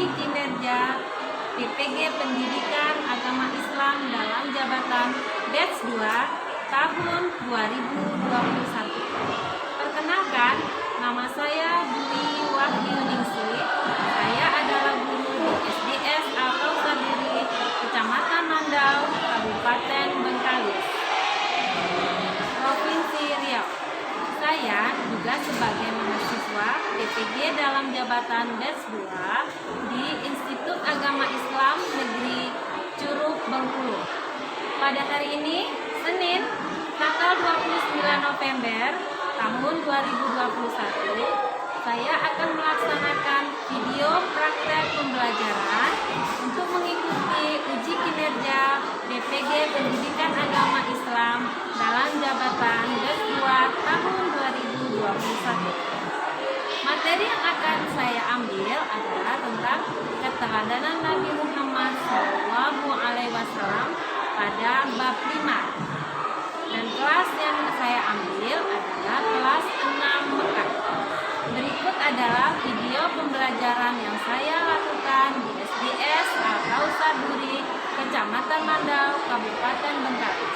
uji kinerja PPG Pendidikan Agama Islam dalam jabatan batch 2 tahun 2021. Perkenalkan, nama saya Dwi Wahyuningsi. Saya adalah guru di SDS Al-Kausar Diri, Kecamatan Mandau, Kabupaten Bengkalis, Provinsi Riau. Saya juga sebagai mahasiswa PPG dalam jabatan batch 2 di Institut Agama Islam Negeri Curug Bengkulu. Pada hari ini, Senin, tanggal 29 November tahun 2021, saya akan melaksanakan video praktek pembelajaran untuk mengikuti uji kinerja PPG Pendidikan Agama Islam dalam jabatan batch 2 tahun 2021. Materi yang akan saya ambil adalah tentang keteladanan Nabi Muhammad SAW pada bab 5. Dan kelas yang saya ambil adalah kelas 6 Mekah. Berikut adalah video pembelajaran yang saya lakukan di SDS Al-Kausar Duri, Kecamatan Mandau, Kabupaten Bengkalis.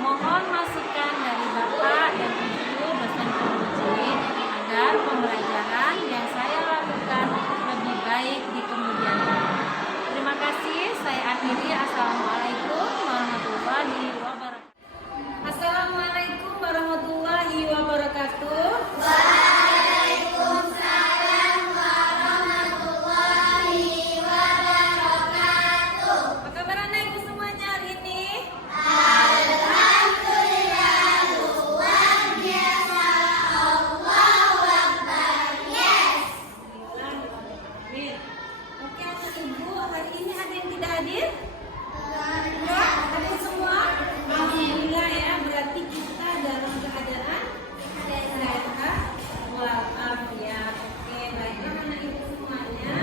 Mohon masukan dari Bapak dan Ibu dosen penguji agar pembelajaran yang saya lakukan lebih baik di kemudian hari. Terima kasih. Saya akhiri. Assalamualaikum warahmatullahi wabarakatuh. Assalamualaikum warahmatullahi wabarakatuh. Waalaikumsalam warahmatullahi wabarakatuh. Apa kabar anak ibu semuanya hari ini? Alhamdulillah, luar biasa. Allahu Akbar. Yes. Amin. Oke anak ibu, hari ini ada yang tidak hadir? Enggak? Hadir semua? Alhamdulillah ya, berarti kita dalam keadaan sehat walafiat. Oke, baiklah anak ibu semuanya.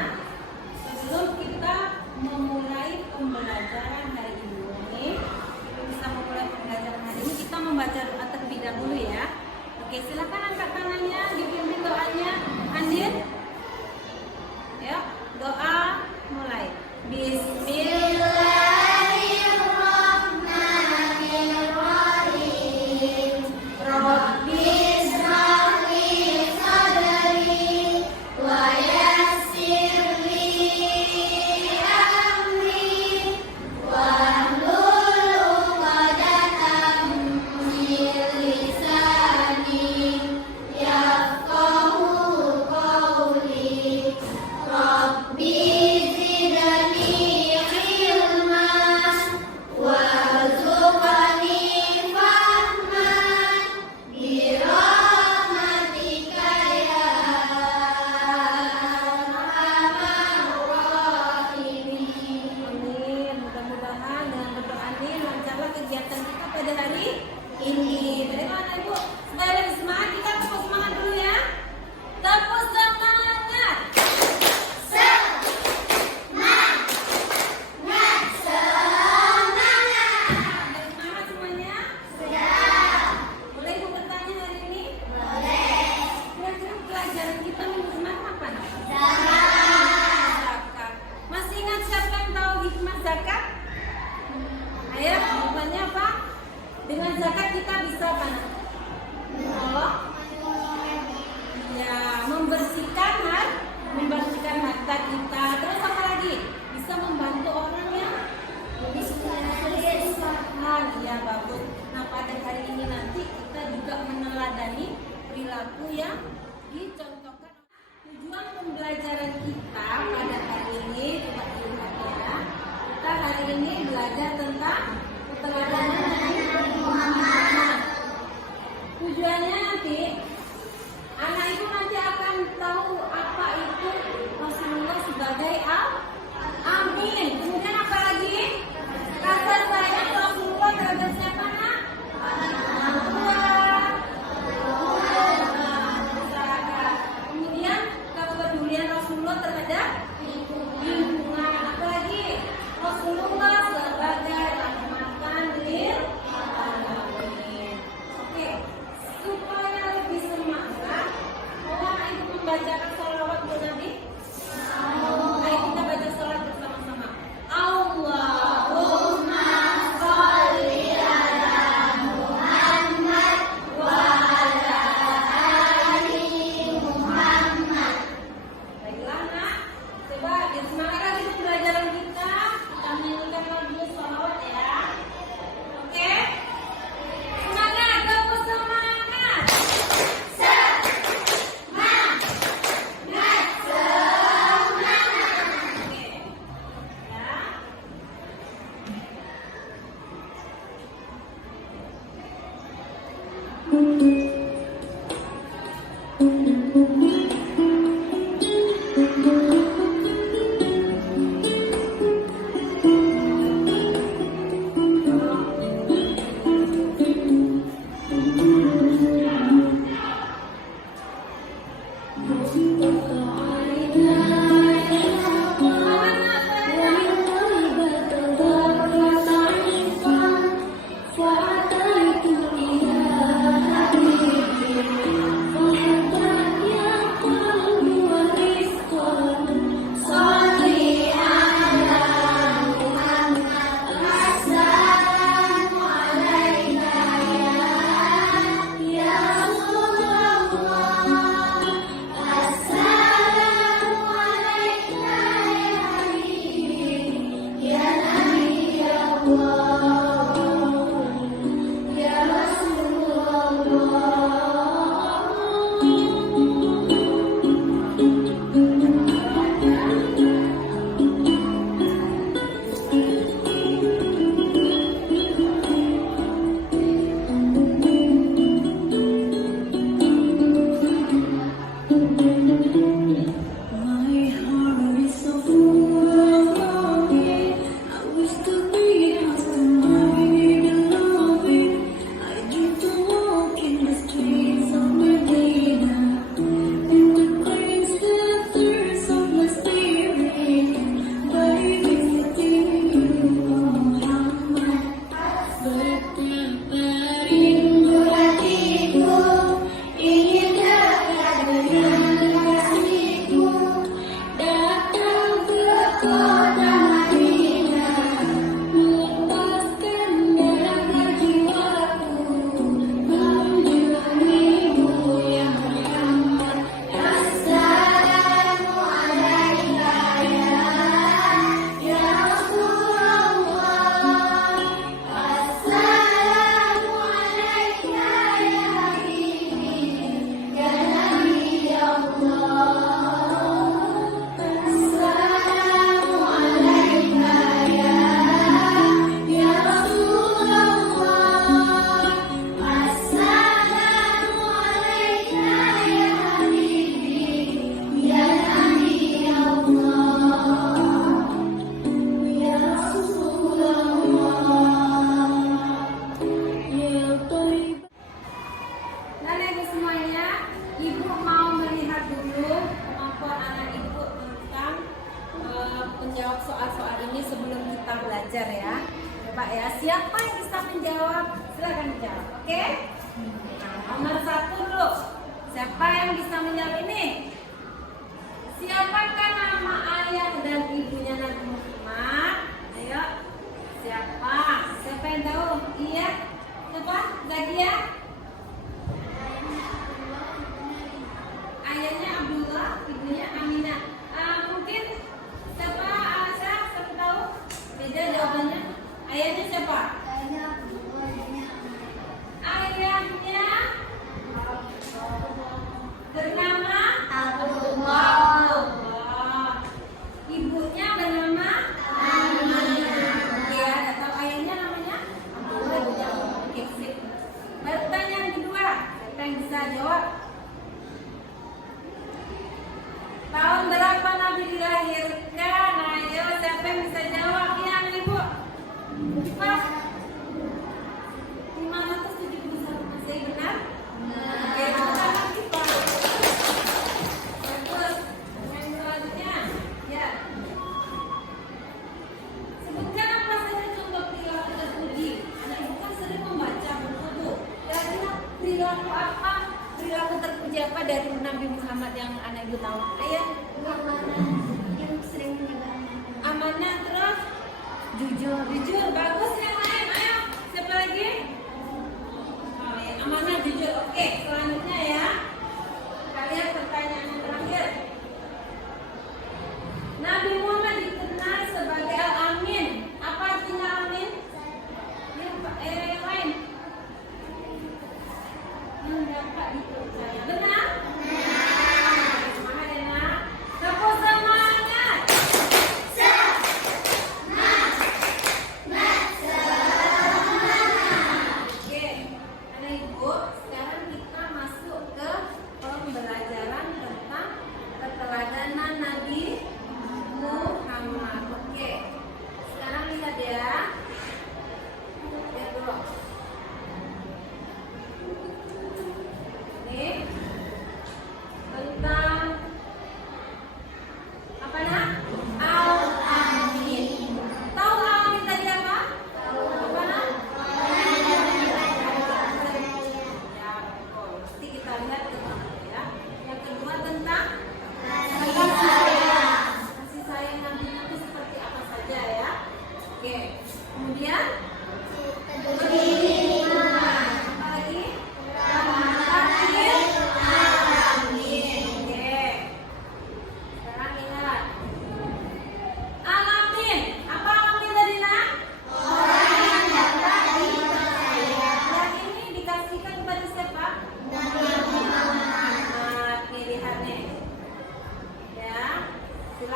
Sebelum kita memulai pembelajaran hari ini, kita membaca doa terlebih dahulu ya. Oke, silakan angkat tangannya, dipimpin doanya. Andin, ya, doa mulai. Bismillahirrahmanirrahim. Rabbi shrah li sadri wa yassir li amri wahlul 'uqdatam min lisani yafqahu qawli. Rabbi zidni ilma warzuqni fahman birahmatika ya arhamar rahimin. Amin. Mudah-mudahan dengan berdoa Andin lancarlah kegiatan kita pada hari ini. Bagaimana ibu? Sekali lagi semangat, kita tepuk semangat dulu ya. Tepuk semangat. Ada semangat semuanya? Boleh ibu bertanya hari ini? Kira-kira pelajaran kita minggu kemarin apa? Zakat. Masih ingat siapa yang tahu hikmah zakat? Ayo, hikmahnya apa? Dengan zakat kita bisa apa? Menolong? Ya, membersihkan harta kita. Terus apa lagi? Bisa membantu orang yang lebih kesusahan. Ya, bagus. Nah, pada hari ini nanti kita juga meneladani perilaku yang dicontohkan. Tujuan pembelajaran kita pada hari ini, kita lihat ya. Kita hari ini belajar tentang keteladanan Nabi Muhammad. Tujuannya nanti anak itu nanti akan tahu apa itu Rasulullah sebagai Amin. Kemudian apa lagi? Kasih sayang Rasulullah terhadap siapa nak? Orang tua, masyarakat. Kemudian kepedulian Rasulullah terhadap lingkungan. Apa lagi? Rasulullah sebagai rahmatan lil alamin. Oke, supaya lebih semangat, mohon ibu membacakan sholawat buat Nabi. Baik, Makin semangat lagi untuk pelajaran kita. Kita menyanyikan lagu sholawat ya. Oke? Semangat, kamu semangat. Oke. Ya. Menjawab soal-soal ini sebelum kita belajar ya. Coba ya, siapa yang bisa menjawab? Silakan menjawab, oke? Nah, nomor 1 dulu. Siapa yang bisa menjawab ini? Siapakah nama ayah dan ibunya Nabi Muhammad? Ayo, siapa? Siapa yang tahu? Iya? Siapa? Zakia? Ayahnya Abdullah, ibunya Aminah. Mungkin siapa? Aisyah, siapa tahu? Beda jawabannya. Ayahnya siapa? Ayahnya bernama Abdullah. Allah.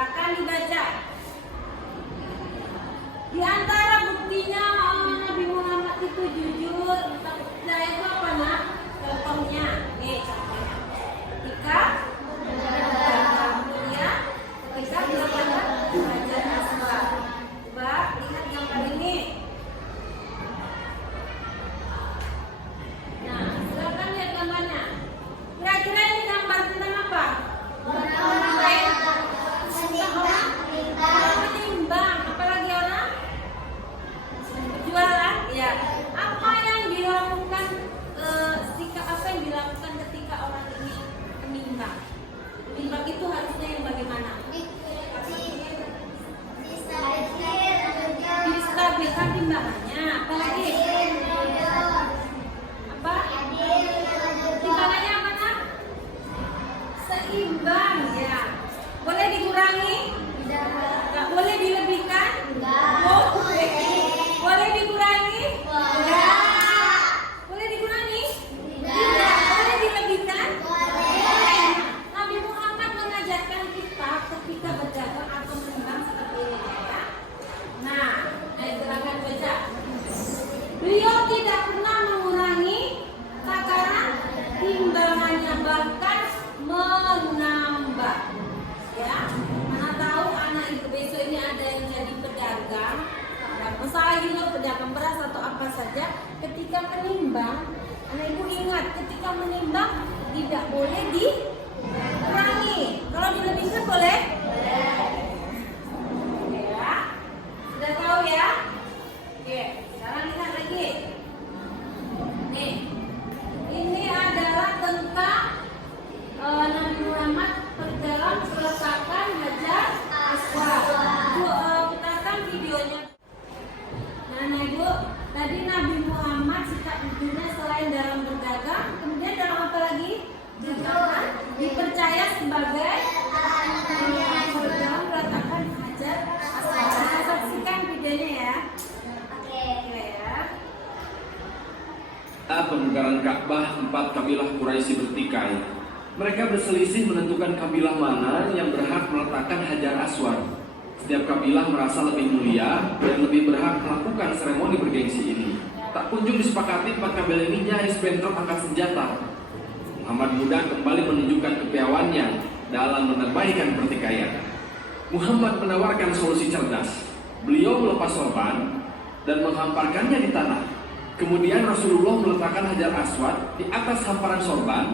Silakan dibaca. Di antara buktinya Nabi Muhammad itu jujur, nah itu apa nak? Contohnya, contohnya. Ketika ya, ketika dilakukan Hajar Aswad. Coba lihat gambar ini. Nah, silakan lihat gambarnya. Kira-kira ini gambar tentang apa? Menimbang, apalagi orang berjualan, ya. Apa yang dilakukan apa yang dilakukan ketika orang ini menimbang? Menimbang itu harusnya yang bagaimana? Distabilkan timbangannya, apalagi? Apa? Timbangannya apa nak? Seimbang, ya. Boleh dikurangi? Nggak boleh dilebihkan? Boleh. Boleh dikurangi? Boleh dikurangi? Tidak. Boleh dilebihkan? Nabi Muhammad mengajarkan kita ketika berdagang atau menimbang seperti ini ya. Nah, silakan baca. Beliau tidak pernah mengurangi takaran timbangannya, bahkan menambah. Ya, mana tahu anak ibu besok ini ada yang jadi pedagang, masalah ini pedagang beras atau apa saja. Ketika menimbang, anak ibu ingat ketika menimbang tidak boleh dikurangi. Kalau dilebihkan boleh? Ya, sudah tahu ya? Oke, sekarang lihat lagi. Nih, ini adalah tentang Nabi Muhammad dalam peletakan Hajar Aswad. Putarkan videonya. Nah ibu, tadi Nabi Muhammad sikap jujurnya selain dalam berdagang, kemudian dalam apa lagi? Dipercaya sebagai dalam peletakan Hajar Aswad. Kita saksikan videonya ya. Oke ya. Saat pembukaan Ka'bah, 4 kabilah Quraisy bertikai. Mereka berselisih menentukan kabilah mana yang berhak meletakkan Hajar Aswad. Setiap kabilah merasa lebih mulia dan lebih berhak melakukan seremoni bergengsi ini. Tak kunjung disepakati, 4 kabilah ini nyaris bentrok angkat senjata. Muhammad muda kembali menunjukkan kepiawaiannya dalam menambahkan pertikaian. Muhammad menawarkan solusi cerdas. Beliau melepas sorban dan menghamparkannya di tanah. Kemudian Rasulullah meletakkan Hajar Aswad di atas hamparan sorban,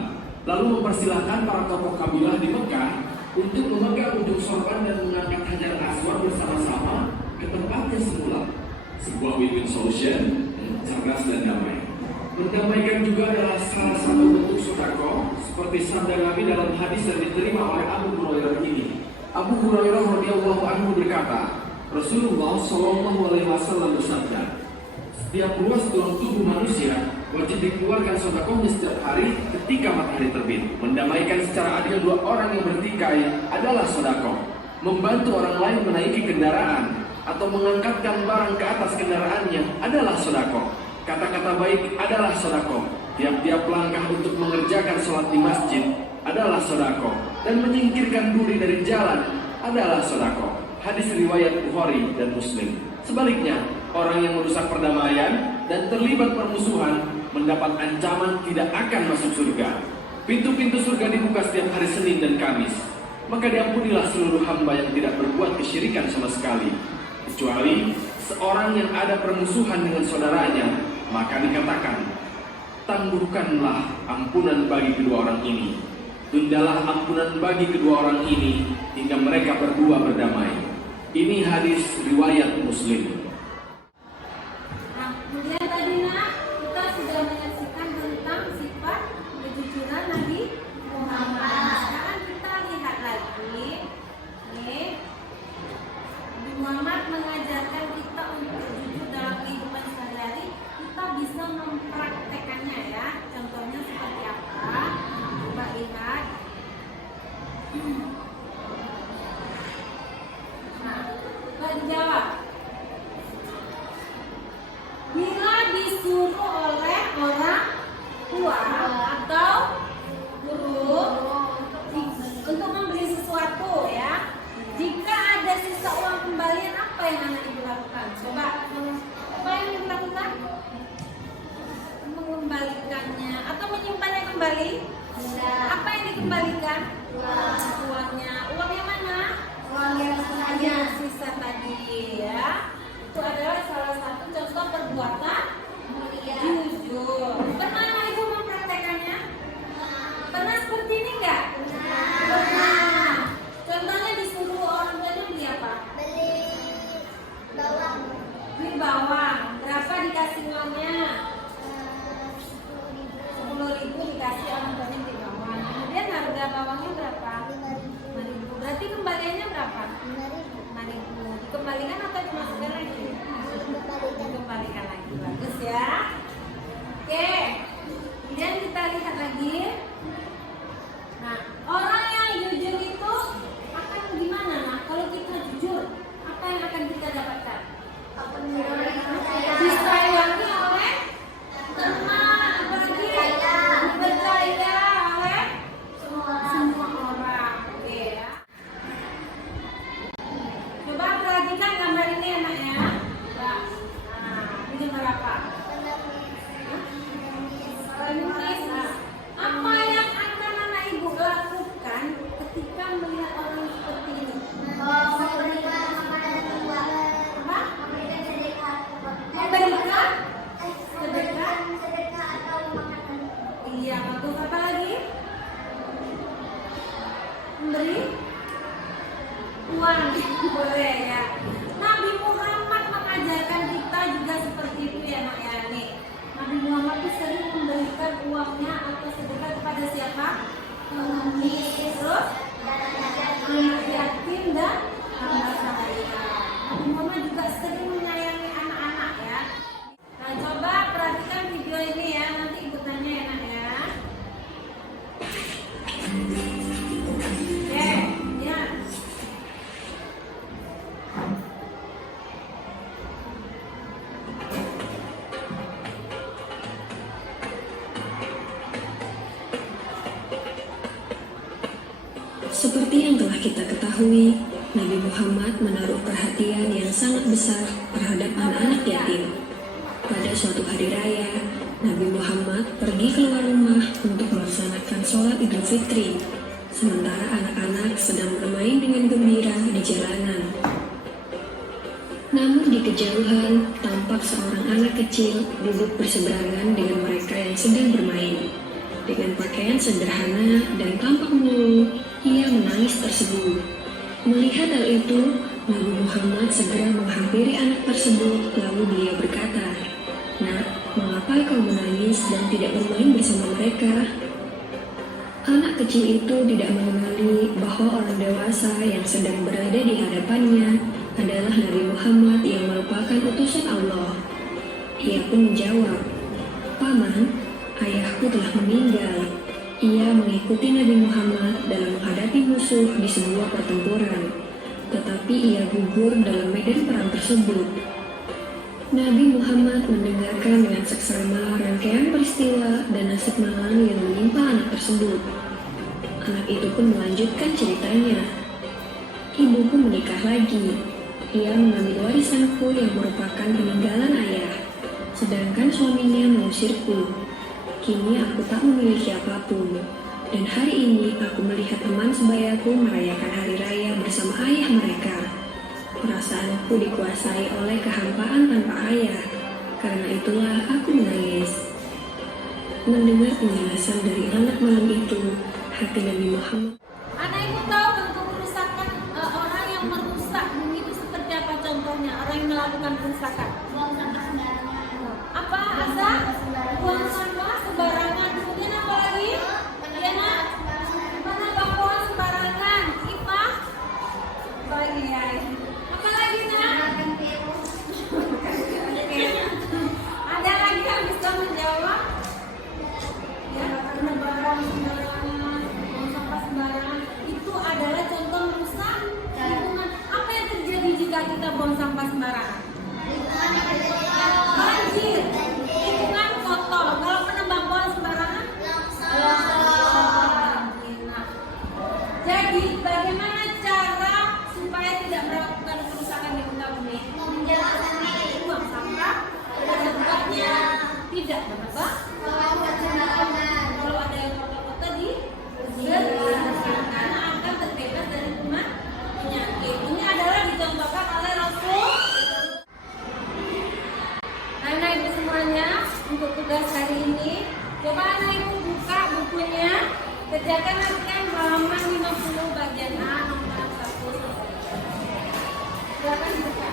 lalu mempersilahkan para tokoh kabilah di Mekah untuk memegang ujung sorban dan mengangkat Hajar Aswad bersama-sama ke tempatnya semula. Sebuah win-win solution, cerdas dan damai. Mendamaikan juga adalah salah satu bentuk sedekah, seperti sabda Nabi dalam hadis yang diterima oleh Abu Hurairah ini. Abu Hurairah radhiyallahu anhu berkata, Rasulullah Shallallahu alaihi wasallam bersabda, setiap ruas tulang tubuh manusia wajib dikeluarkan sedekahnya setiap hari ketika matahari terbit. Mendamaikan secara adil 2 orang yang bertikai adalah sedekah. Membantu orang lain menaiki kendaraan atau mengangkatkan barang ke atas kendaraannya adalah sedekah. Kata-kata baik adalah sedekah. Tiap-tiap langkah untuk mengerjakan sholat di masjid adalah sedekah. Dan menyingkirkan duri dari jalan adalah sedekah. Hadis riwayat Bukhari dan Muslim. Sebaliknya, orang yang merusak perdamaian dan terlibat permusuhan mendapat ancaman tidak akan masuk surga. Pintu-pintu surga dibuka setiap hari Senin dan Kamis. Maka diampunilah seluruh hamba yang tidak berbuat kesyirikan sama sekali, kecuali seorang yang ada permusuhan dengan saudaranya. Maka dikatakan, tangguhkanlah ampunan bagi kedua orang ini. Tundalah ampunan bagi kedua orang ini hingga mereka berdua berdamai. Ini hadis riwayat Muslim. Nah, kemudian tadi kita sudah menyaksikan tentang sifat kejujuran Nabi Muhammad. Sekarang kita lihat lagi. Nih, Nabi Muhammad mengajarkan kita untuk jujur dalam kehidupan sehari-hari. Kita bisa mempraktekannya ya. Contohnya seperti apa? Coba lihat. Nah, coba dijawab. yang anak ibu lakukan? Coba, apa yang ibu lakukan? Mengembalikannya atau menyimpannya kembali? Apa yang dikembalikan? Uangnya. Uangnya mana? Uang yang sengaja. Sisa tadi ya. Itu adalah salah satu contoh perbuatan jujur. Pernah ibu mempraktekannya? Pernah seperti ini enggak? Pernah. Contohnya disuruh orang tuanya beli apa? Beli bawang. Beli bawang. Berapa dikasih uangnya? 10.000 dikasih orang tuanya beli bawang. Kemudian harga bawangnya berapa? 5.000. Berarti kembaliannya berapa? 5.000. Dikembalikan atau dimasukkan lagi? Dikembalikan lagi. Bagus ya. Oke. Kemudian kita lihat lagi. Nah, orang yang jujur itu akan gimana? Nah, kalau kita jujur, apa yang akan kita dapatkan? Disayangi oleh teman, apalagi dipercaya oleh semua orang. Oke ya. Coba perhatikan gambar ini anak ya. Nah, ini gambar apa? Penulis. Nah, apa yang akan anak ibu lakukan ketika melihat orang seperti ini? Apa? Memberikan sedekah? Iya, bagus. Apa lagi? Memberi uang. Boleh ya. Nabi Muhammad mengajarkan kita juga seperti itu ya nak ya. Nih, Nabi Muhammad itu sering memberikan uangnya atau sedekah kepada siapa? Pengemis, terus anak yatim dan hamba sahaya. Nabi Muhammad juga sering menyayangi anak-anak ya. Nah, coba perhatikan video ini ya. Nanti ibu tanya ya nak ya. Oke, ya. Seperti yang telah kita ketahui, Nabi Muhammad menaruh perhatian yang sangat besar terhadap anak-anak yatim. Pada suatu hari raya, Nabi Muhammad pergi keluar rumah untuk melaksanakan sholat Idul Fitri, sementara anak-anak sedang bermain dengan gembira di jalanan. Namun di kejauhan, tampak seorang anak kecil duduk berseberangan dengan mereka yang sedang bermain. Dengan pakaian sederhana dan tampak murung, ia menangis terseduh. Melihat hal itu, Nabi Muhammad segera menghampiri anak tersebut, lalu dia berkata, "Nak, mengapa kau menangis dan tidak bermain bersama mereka?" Anak kecil itu tidak mengenali bahwa orang dewasa yang sedang berada di hadapannya adalah Nabi Muhammad yang merupakan utusan Allah. Ia pun menjawab, "Paman, ayahku telah meninggal." Ia mengikuti Nabi Muhammad dalam menghadapi musuh di sebuah pertempuran, tetapi ia gugur dalam medan perang tersebut. Nabi Muhammad mendengarkan dengan seksama rangkaian peristiwa dan nasib malang yang menimpa anak tersebut. Anak itu pun melanjutkan ceritanya. "Ibuku menikah lagi. Ia mengambil warisanku yang merupakan peninggalan ayah, sedangkan suaminya mengusirku. Kini aku tak memiliki apapun, dan hari ini aku melihat teman sebayaku merayakan hari raya bersama ayah mereka. Perasaanku dikuasai oleh kehampaan tanpa ayah, karena itulah aku menangis." Mendengar penjelasan dari anak malam itu, hati Nabi Muhammad. Anak ibu tahu bentuk kerusakan orang yang merusak bumi itu seperti apa contohnya? Orang yang melakukan kerusakan. Buang sampah sembarangan. Apa? Asa? Buang sampah sembarangan. Kemudian apa lagi? Ya nak? Menebang pohon sembarangan. Ipa? Apa lagi ya? Apa lagi nak? Oke. Ada lagi yang bisa menjawab? Ya, penebangan sembarangan, buang sampah sembarangan. Itu adalah contoh merusak lingkungan. Apa yang terjadi jika kita buang sampah sembarangan? Banjir. Lingkungan kotor. Kalau penebang pohon sembarangan? Nah, jadi bagaimana cara supaya tidak melakukan kerusakan di muka bumi? ini? Menjaga sampah. Buang sampah pada tempatnya. Tidak, kenapa? Kalau ada yang kotor-kotor di bersihkan karena akan terbebas dari kuman penyakit. Ini adalah dicontohkan oleh Rasul. Anak ibu semuanya, untuk tugas hari ini, coba anak ibu buka bukunya, kerjakan latihan halaman 50 bagian A nomor 1. Silakan dibuka.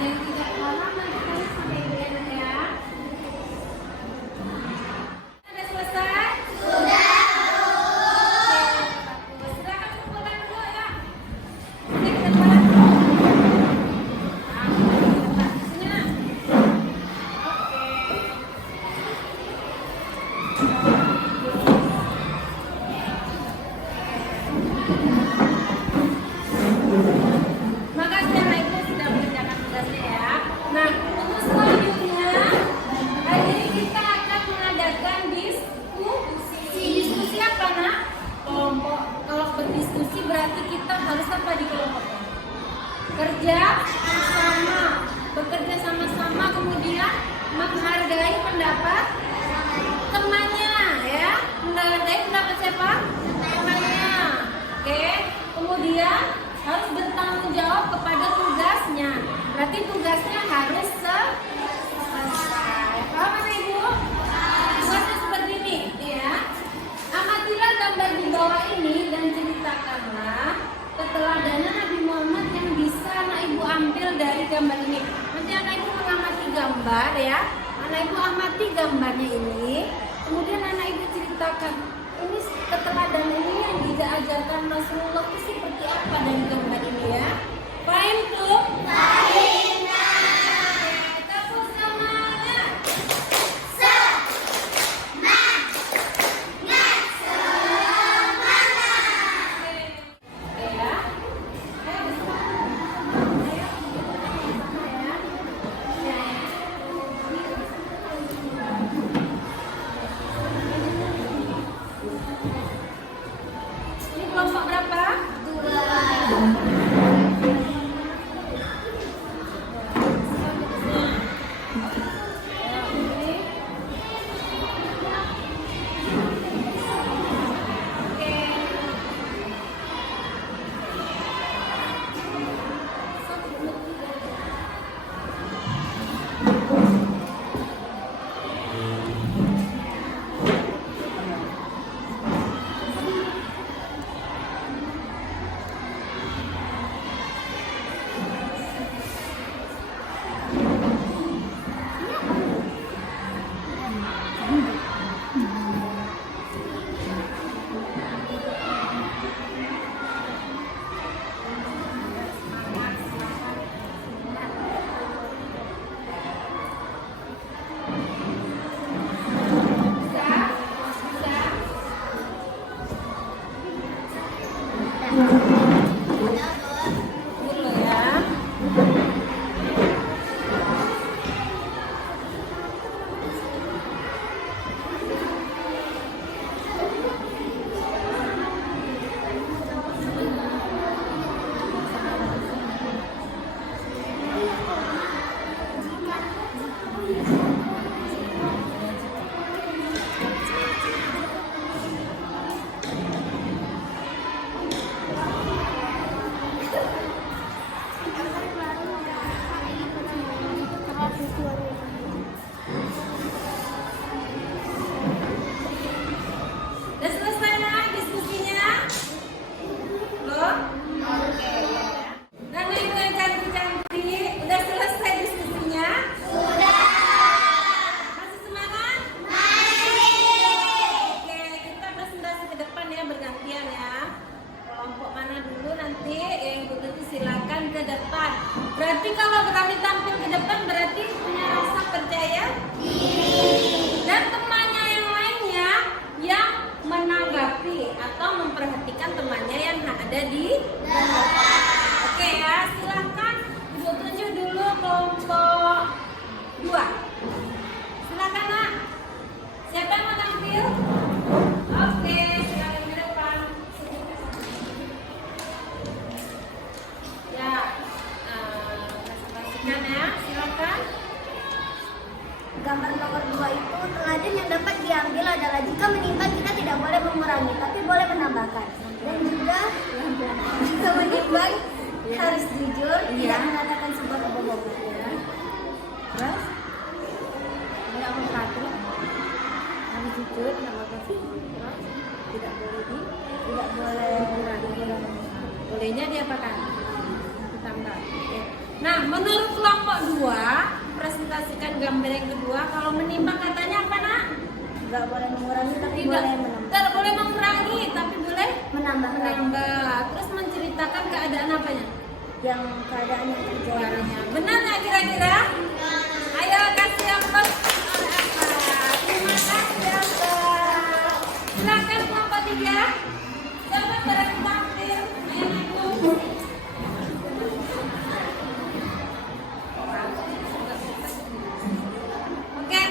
Yang tidak paham nanti kalian sampai beres ya. Sudah selesai? Sudah. Bagus. Silakan kumpulkan dulu ya. Ini ke depan. Nah, kita letak di sini lah. Makasih anak ibu sudah mengerjakan tugasnya ya. Nah, untuk selanjutnya hari ini kita akan mengadakan diskusi apa nak? Kelompok. Kalau berdiskusi berarti kita harus apa di kelompok? Kerja sama, bekerja sama-sama, kemudian menghargai pendapat temannya ya. Menghargai pendapat siapa? Temannya. Oke. Kemudian harus bertanggung jawab kepada tugasnya. Berarti tugasnya harus selesai. Paham Bapak Ibu? Tugasnya seperti ini, ya. Amatilah gambar di bawah ini dan ceritakanlah keteladanan Nabi Muhammad yang bisa anak ibu ambil dari gambar ini. Nanti anak ibu mengamati gambar ya. Anak ibu amati gambarnya ini. Kemudian anak ibu ceritakan ini keteladanan ini yang diajarkan Rasulullah itu seperti apa dari gambar ini ya. Fahim tuh? Fahim. Tepuk semangat. Oke ya. Ini kelompok berapa? 2. memperhatikan temannya yang ada di Oke ya, silahkan Ibu tunjuk dulu kelompok 2. Silakan Nak. Siapa yang mau tampil? Oke, silakan ke depan. Ya, kasihkan ya, silakan. Gambar nomor 2 itu teladan yang dapat diambil adalah jika menimbang kita tidak boleh mengurangi, tapi boleh menambahkan. Dan juga jika menimbang harus jujur, tidak mengatakan sebuah kebohongan. Ya. Terus, tidak memperhati, harus jujur, tidak memperhati, tidak boleh bolehnya diapakan? Ditambah. Oke. Nah, menurut kelompok 2, presentasikan gambar yang kedua. Kalau menimbang katanya apa Nak? Tidak boleh mengurangi, tapi Tidak, boleh menambah. tidak boleh mengurangi, tapi boleh Menambah. Terus menceritakan keadaan apanya? Yang keadaan yang terjadi. Benar nggak kira-kira? Ayo kasih aplaus oleh apa? Terima kasih aplaus. Silakan kelompok 3. Coba berani tampil. Ayo naik. Oke,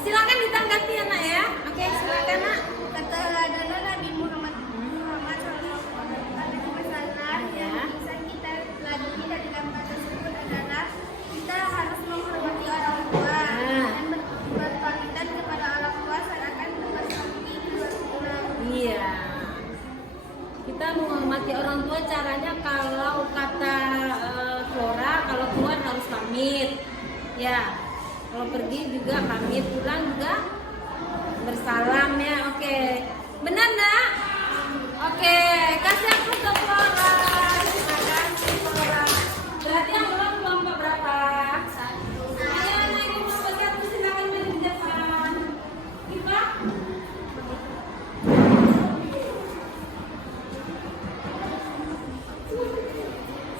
silakan ditanggapi ya Nak ya. Oke, silakan Nak. Keteladanan Nabi Muhammad yang bisa kita ladeni dari gambar tersebut adalah kita harus menghormati orang tua dan berpamitan kepada orang tua seakan memperhati kedua tulang. Iya. Kita menghormati orang tua caranya kalau kata Flora kalau keluar harus pamit. Ya. Kalau pergi juga pamit, pulang juga bersalam ya. Oke. Benar Nak? Oke, kasih aku ke Flora. Terima kasih Flora. Berarti yang belum kelompok berapa? 1. Ayo naik kelompok 1, silakan maju di depan. Iva?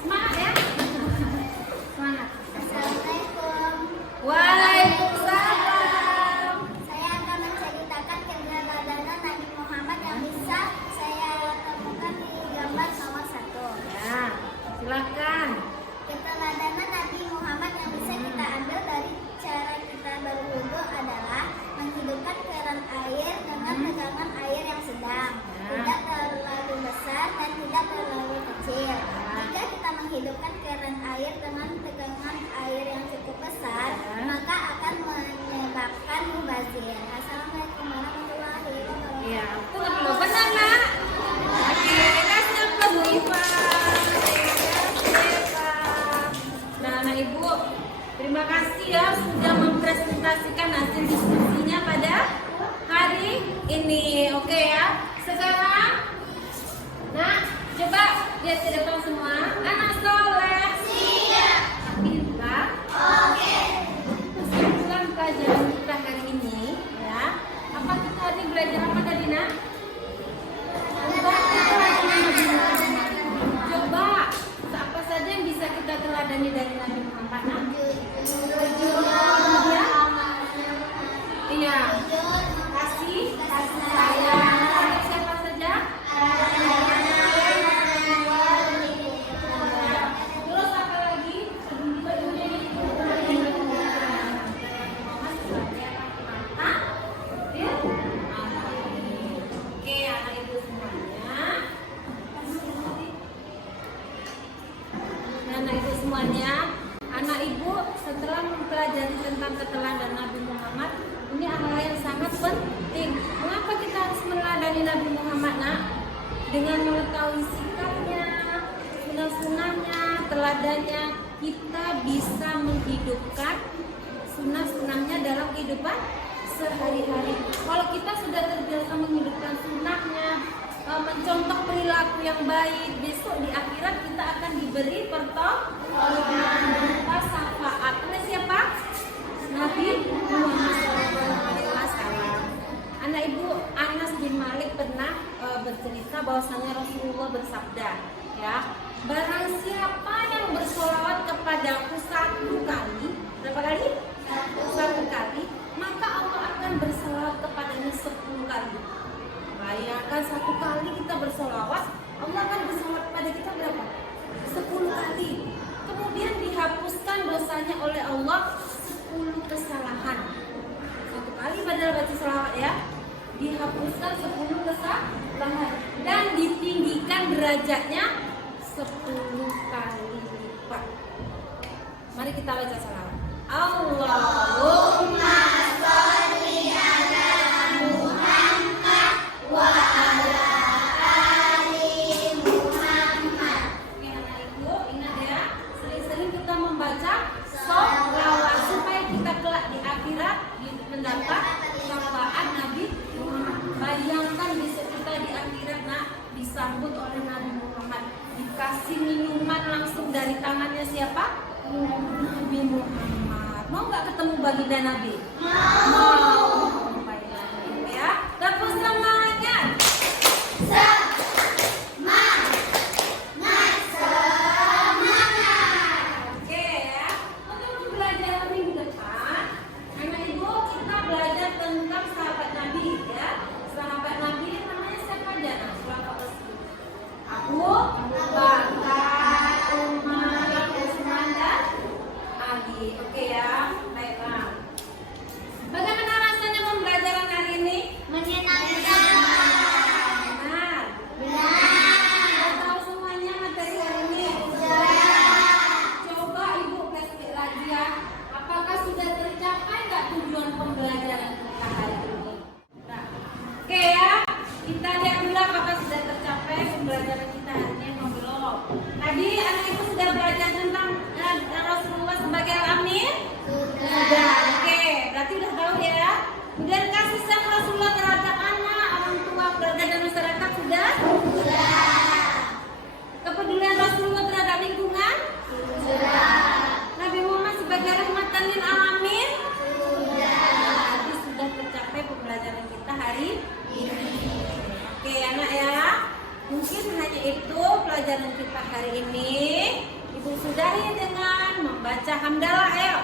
Semangat ya. Semangat. Assalamualaikum. Waalaikumsalam. Saya akan menceritakan keteladanan Nabi Muhammad yang bisa saya temukan di gambar nomor 1. Ya, silakan. Keteladanan Nabi Muhammad yang bisa kita ambil dari cara kita berwudu adalah menghidupkan keran air dengan tegangan air yang sedang, tidak terlalu besar dan tidak terlalu kecil. Jika kita menghidupkan keran air dengan tegangan air yang cukup besar, maka akan menyebabkan mubazir. Assalamualaikum warahmatullahi wabarakatuh. Iya, tunggu dulu. Benar Nak? Oke, kasih aplaus Bu Iva. Nah, anak Ibu, terima kasih ya sudah mempresentasikan hasil diskusinya pada hari ini. Oke ya. Sekarang, nah, coba lihat ke depan semua. Anak soleh. Siap. Pintar. Oke. Kesimpulan pelajaran kita hari ini, ya. Apa kita hari belajar apa tadi Nak? Coba, apa saja yang bisa kita teladani dari Nabi Muhammad? Nak? Ya? Iya. Kasih sayang terhadap siapa saja? Terus apa lagi? Hah? Ya? Oke, anak ibu semuanya. Anak ibu semuanya, anak ibu setelah mempelajari tentang keteladanan Nabi Muhammad, ini hal yang sangat penting. Mengapa kita harus meneladani Nabi Muhammad Nak? Dengan mengetahui sikapnya, sunah-sunahnya, teladannya, kita bisa menghidupkan sunah-sunahnya dalam kehidupan sehari-hari. Kalau kita sudah terbiasa menghidupkan sunahnya, mencontoh perilaku yang baik, besok di akhirat kita akan diberi pertolongan berupa syafaat oleh siapa? Nabi Muhammad SAW. Anak ibu, Anas bin Malik pernah bercerita bahwasanya Rasulullah bersabda, ya, barang siapa yang bersolawat kepadaku 1 kali, berapa kali? 1 kali, maka Allah akan bersolawat kepadanya 10 kali. Baik. Bayangkan satu kali kita bersolawat, Allah akan bersolawat pada kita berapa? 10 kali. Kemudian dihapuskan dosanya oleh Allah 10 kesalahan. Satu kali padahal baca solawat ya, dihapuskan 10 kesalahan dan ditinggikan derajatnya 10 kali lipat. Mari kita baca salawat. Allahumma sholli ala Muhammad wa ala ali Muhammad. Oke anak ibu, ingat ya, sering-sering kita membaca sholawat supaya kita kelak di akhirat mendapat syafaat Nabi Muhammad. Bayangkan besok kita di akhirat nak disambut oleh Nabi Muhammad, dikasih minuman langsung dari tangannya siapa? Nabi Muhammad. Mau nggak ketemu baginda Nabi? Mau. Baiklah ya. Tepuk semangat. Oke ya. Untuk pembelajaran minggu depan, anak ibu kita belajar tentang sahabat Nabi ya. Sahabat Nabi namanya siapa aja? Sahabat Rasul. Abu Bakar, Umar, Utsman dan Ali. Oke ya. Baiklah. Bagaimana rasanya pembelajaran hari ini? Menyenangkan. Benar. Sudah tahu semuanya materi hari ini? Coba ibu flashback lagi ya. Apakah sudah tercapai nggak tujuan pembelajaran kita hari ini? Nah, oke ya. Kita lihat dulu apakah sudah tercapai pembelajaran kita hari ini atau belum. Tadi anak ibu sudah belajar tentang Rasulullah sebagai al-amin? Sudah. Oke, berarti udah tahu ya. Kemudian kasih sayang Rasulullah terhadap anak, orang tua, keluarga dan masyarakat sudah? Sudah. Kepedulian Rasulullah terhadap lingkungan? Sudah. Nabi Muhammad sebagai rahmatan lil alamin? Sudah. Berarti sudah tercapai pembelajaran kita hari ini. Oke anak ya. Mungkin hanya itu pelajaran kita hari ini. Ibu sudahi dengan membaca hamdalah. Ayo.